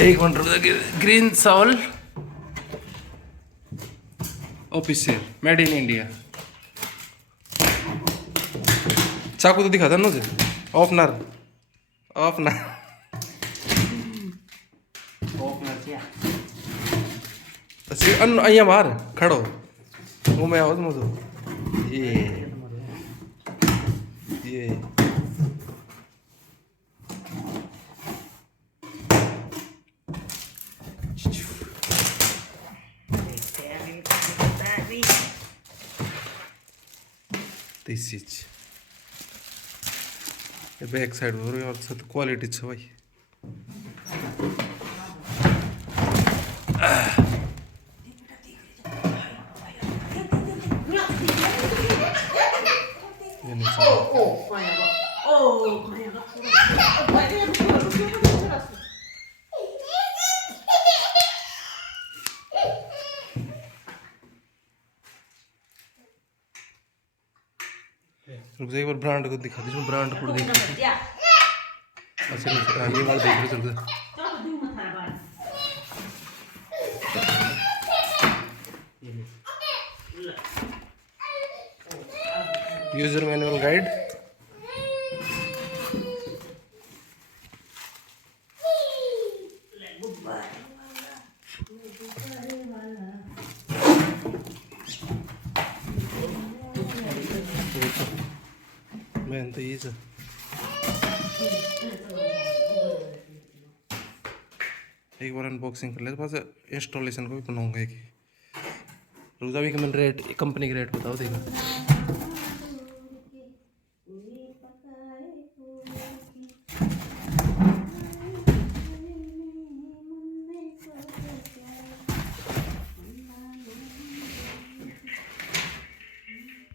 एक मिनट रुक जाइए। Green Soul official made in India. चाकू तो दिखा था मुझे। ओपनर ओपनर અહીંયા બહાર ખડો હું મેં આવો તો ये this is बैक साइड और सब क्वालिटी छ भाई। रुक जा एक बार ब्रांड को दिखा दीजिए। ब्रांड को देख अच्छा ये वाला देख रहे रुक जा। यूजर मैनुअल गाइड मैंने तो ये एक बार अनबॉक्सिंग कर लेते पास इंस्टॉलेशन को भी बनाऊंगा एक। रुक जा भी कि मैंने रेट कंपनी के रेट बताओ देखो।